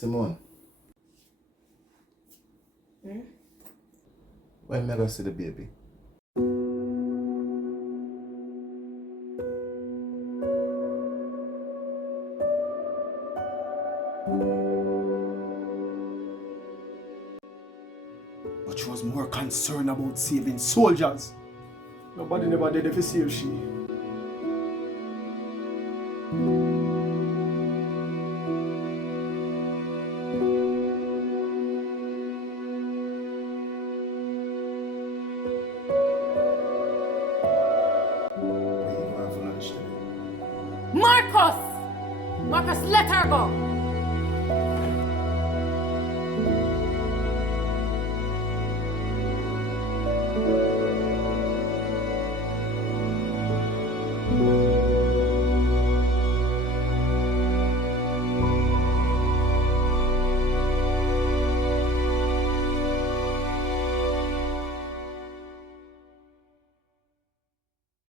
Simone. When am I going to see the baby? But she was more concerned about saving soldiers. Nobody never did if you save she. Marcus! Marcus, let her go!